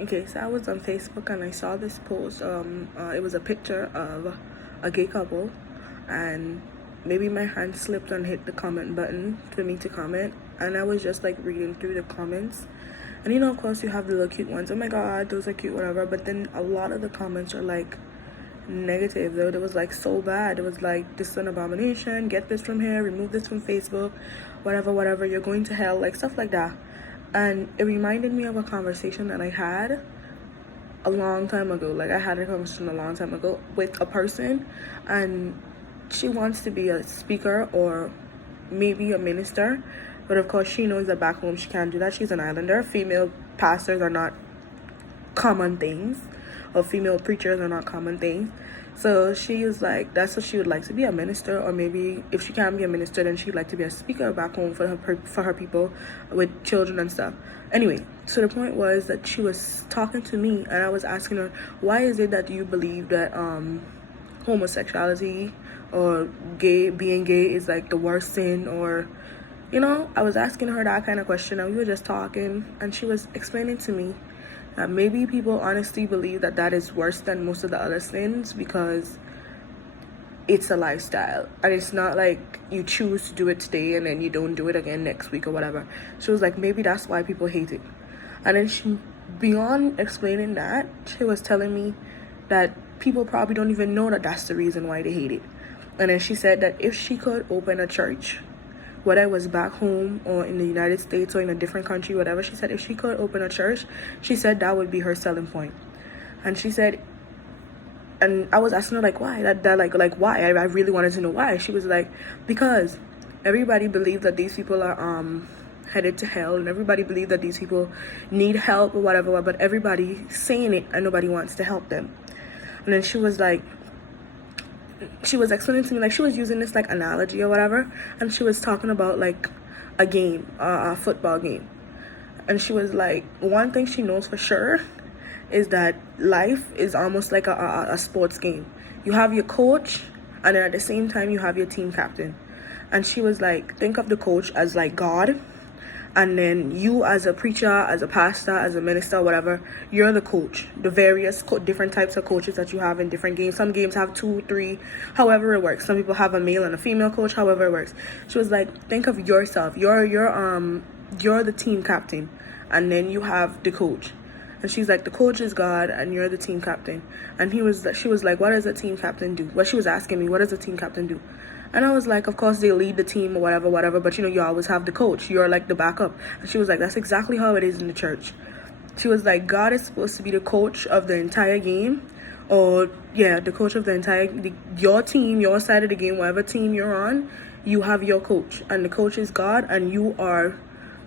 Okay, so I was on Facebook and I saw this post. It was a picture of a gay couple, and maybe my hand slipped and hit the comment button for me to comment. And I was just like reading through the comments, and of course, you have the little cute ones. Oh my god, those are cute, whatever. But then a lot of the comments are like negative, though. It was like so bad. It was like, this is an abomination, get this from here, remove this from Facebook, whatever, you're going to hell, like stuff like that. And it reminded me of a conversation that I had a long time ago. Like, I had a conversation a long time ago with a person, and she wants to be a speaker or maybe a minister, but of course she knows that back home she can't do that. She's an islander. Female pastors are not common things, or female preachers are not common things. So she was like, that's what she would like to be, a minister, or maybe if she can't be a minister, then she'd like to be a speaker back home for her people with children and stuff. Anyway, so the point was that she was talking to me, and I was asking her, why is it that you believe that homosexuality or being gay is like the worst sin? Or I was asking her that kind of question, and we were just talking, and she was explaining to me maybe people honestly believe that is worse than most of the other sins because it's a lifestyle, and it's not like you choose to do it today and then you don't do it again next week or whatever. She was like, maybe that's why people hate it. And then she, beyond explaining that, she was telling me that people probably don't even know that that's the reason why they hate it. And then she said that if she could open a church, whether it was back home or in the United States or in a different country, whatever, she said if she could open a church, she said that would be her selling point. And she said, and I was asking her like, why? Like why? I really wanted to know why. She was like, because everybody believes that these people are headed to hell, and everybody believes that these people need help or whatever, but everybody saying it and nobody wants to help them. And then she was like, she was explaining to me, like, she was using this like analogy or whatever, and she was talking about like a game, a football game. And she was like, one thing she knows for sure is that life is almost like a sports game. You have your coach, and then at the same time you have your team captain. And she was like, think of the coach as like God, and then you as a preacher, as a pastor, as a minister, whatever, you're the coach. The various different types of coaches that you have in different games. Some games have 2, 3, however it works. Some people have a male and a female coach, however it works. She was like, think of yourself. You're the team captain, and then you have the coach. And she's like, the coach is God and you're the team captain. And she was like, what does a team captain do? Well, she was asking me, what does a team captain do? And I was like, of course they lead the team or whatever, but you always have the coach. You're like the backup. And she was like, that's exactly how it is in the church. She was like, God is supposed to be the coach of the entire game, or the coach of the entire, your team, your side of the game, whatever team you're on, you have your coach, and the coach is God, and you are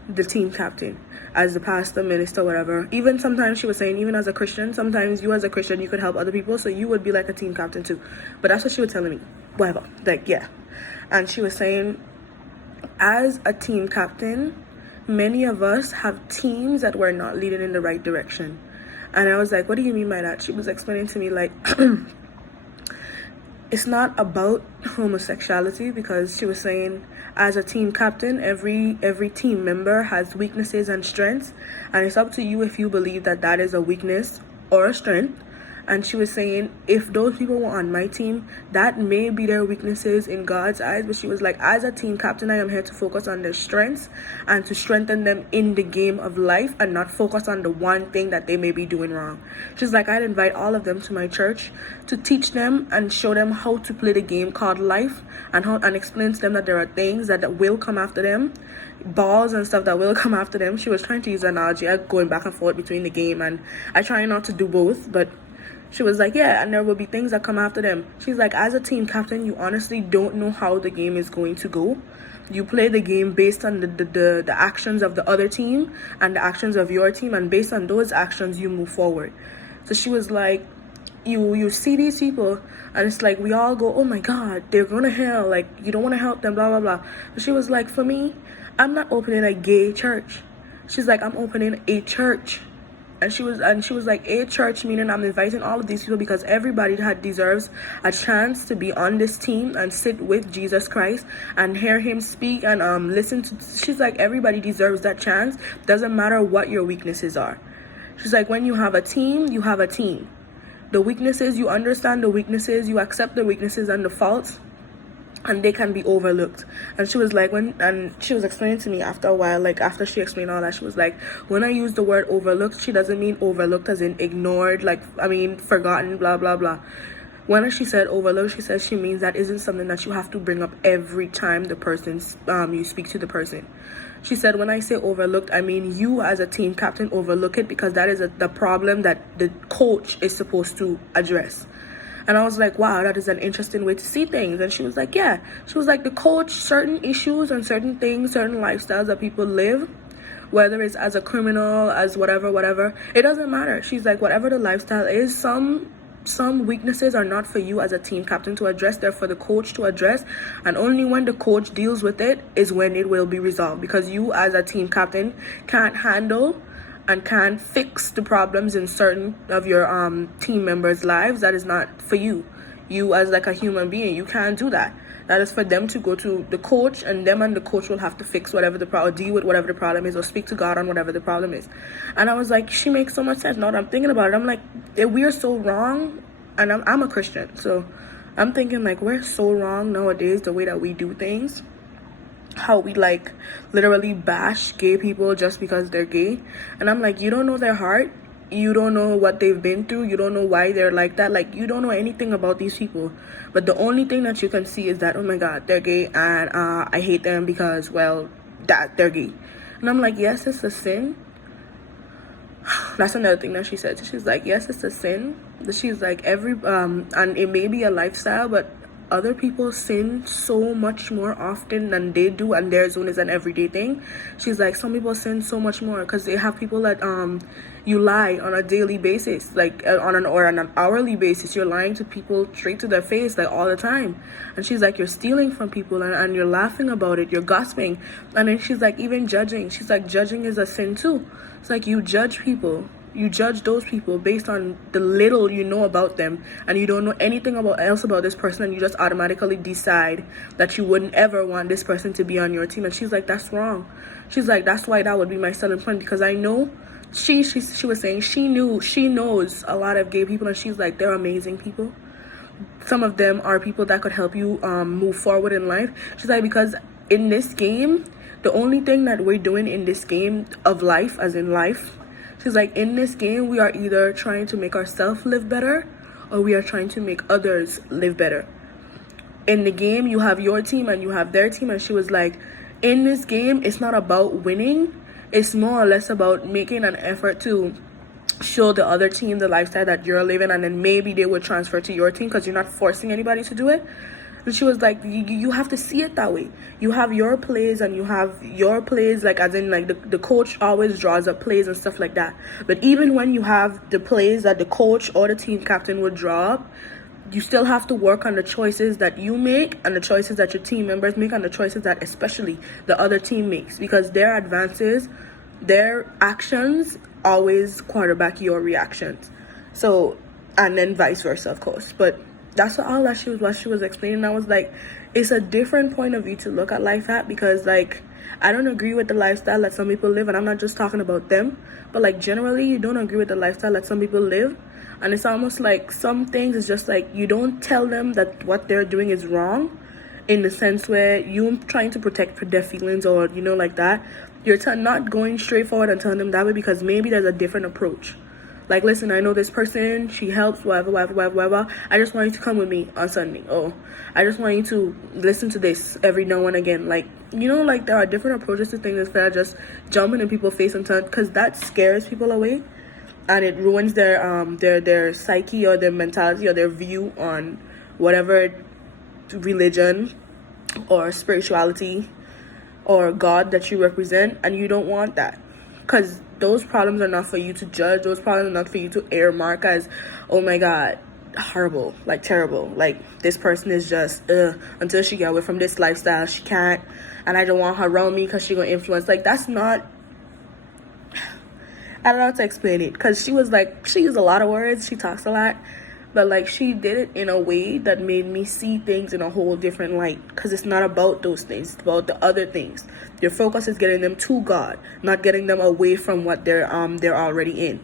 the team captain as the pastor, minister, whatever. Even sometimes she was saying, even as a Christian, sometimes you as a Christian, you could help other people, so you would be like a team captain too. But that's what she was telling me. Whatever, like, yeah. And she was saying, as a team captain, many of us have teams that we're not leading in the right direction. And I was like, what do you mean by that? She was explaining to me like, it's not about homosexuality, because she was saying, as a team captain, every team member has weaknesses and strengths, and it's up to you if you believe that is a weakness or a strength. And she was saying, if those people were on my team, that may be their weaknesses in God's eyes. But she was like, as a team captain, I am here to focus on their strengths and to strengthen them in the game of life, and not focus on the one thing that they may be doing wrong. She's like, I'd invite all of them to my church to teach them and show them how to play the game called life, and explain to them that there are things that will come after them, balls and stuff that will come after them. She was trying to use an analogy, going back and forth between the game, and I try not to do both, but she was like, yeah, and there will be things that come after them. She's like, as a team captain, you honestly don't know how the game is going to go. You play the game based on the actions of the other team and the actions of your team, and based on those actions, you move forward. So she was like, you see these people, and it's like, we all go, oh my God, they're going to hell. Like, you don't want to help them, blah, blah, blah. But she was like, for me, I'm not opening a gay church. She's like, I'm opening a church. And she was like, a church, meaning I'm inviting all of these people because everybody deserves a chance to be on this team and sit with Jesus Christ and hear him speak and listen to. She's like, everybody deserves that chance. Doesn't matter what your weaknesses are. She's like, when you have a team, you have a team. The weaknesses, you understand the weaknesses, you accept the weaknesses and the faults, and they can be overlooked. And she was like, and she was explaining to me after a while, like after she explained all that, she was like, when I use the word overlooked, she doesn't mean overlooked as in ignored, like, I mean, forgotten, blah, blah, blah. When she said overlooked, she says she means that isn't something that you have to bring up every time the person's, you speak to the person. She said, when I say overlooked, I mean you as a team captain overlook it because that is the problem that the coach is supposed to address. And I was like, wow, that is an interesting way to see things. And she was like, yeah. She was like, the coach, certain issues and certain things, certain lifestyles that people live, whether it's as a criminal, as whatever, it doesn't matter. She's like, whatever the lifestyle is, some weaknesses are not for you as a team captain to address. They're for the coach to address. And only when the coach deals with it is when it will be resolved. Because you as a team captain can't handle and can't fix the problems in certain of your team members' lives. That is not for you. You as like a human being, you can't do that. That is for them to go to the coach, and them and the coach will have to fix whatever the problem, deal with whatever the problem is, or speak to God on whatever the problem is. And I was like, she makes so much sense. Now that I'm thinking about it, I'm like, we are so wrong. And I'm a Christian, so I'm thinking like we're so wrong nowadays the way that we do things. How we like literally bash gay people just because they're gay. And I'm like, you don't know their heart, you don't know what they've been through, you don't know why they're like that, like you don't know anything about these people. But the only thing that you can see is that, oh my god, they're gay, and I hate them because, well, that they're gay. And I'm like, yes, it's a sin. That's another thing that she said. She's like, yes, it's a sin. She's like, and it may be a lifestyle, but other people sin so much more often than they do, and their zone is an everyday thing. She's like, some people sin so much more because they have people that you lie on a daily basis, like on an hourly basis. You're lying to people straight to their face, like all the time. And she's like, you're stealing from people, and you're laughing about it, you're gossiping. And then she's like, even judging. She's like, judging is a sin too. It's like you judge people. You judge those people based on the little you know about them, and you don't know anything else about this person, and you just automatically decide that you wouldn't ever want this person to be on your team. And she's like, that's wrong. She's like, that's why that would be my selling point, because I know she was saying she knows a lot of gay people, and she's like, they're amazing people. Some of them are people that could help you move forward in life. She's like, because in this game, the only thing that we're doing in this game of life, as in life, she's like, in this game, we are either trying to make ourselves live better, or we are trying to make others live better. In the game, you have your team and you have their team. And she was like, in this game, it's not about winning. It's more or less about making an effort to show the other team the lifestyle that you're living, and then maybe they would transfer to your team because you're not forcing anybody to do it. And she was like, you have to see it that way. You have your plays and you have your plays, like as in like the coach always draws up plays and stuff like that. But even when you have the plays that the coach or the team captain would draw up, you still have to work on the choices that you make, and the choices that your team members make, and the choices that especially the other team makes, because their advances, their actions always quarterback your reactions. So, and then vice versa, of course. But that's all that she was explaining. I was like, it's a different point of view to look at life at, because like I don't agree with the lifestyle that some people live, and I'm not just talking about them, but like generally you don't agree with the lifestyle that some people live. And it's almost like some things is just like you don't tell them that what they're doing is wrong, in the sense where you're trying to protect their feelings, or like that. You're not going straight forward and telling them that way, because maybe there's a different approach. Like, listen, I know this person, she helps, whatever. I just want you to come with me on Sunday. Oh, I just want you to listen to this every now and again. Like, like there are different approaches to things instead of just jumping in people's face and turn, because that scares people away, and it ruins their psyche or their mentality or their view on whatever religion or spirituality or God that you represent. And you don't want that, because those problems are not for you to judge. Those problems are not for you to earmark as, oh my god, horrible, like terrible, like this person is just until she get away from this lifestyle, she can't, and I don't want her around me because she gonna influence. Like, that's not, I don't know how to explain it, because she was like, she used a lot of words, she talks a lot, but like she did it in a way that made me see things in a whole different light, because it's not about those things, it's about the other things. Your focus is getting them to God, not getting them away from what they're already in.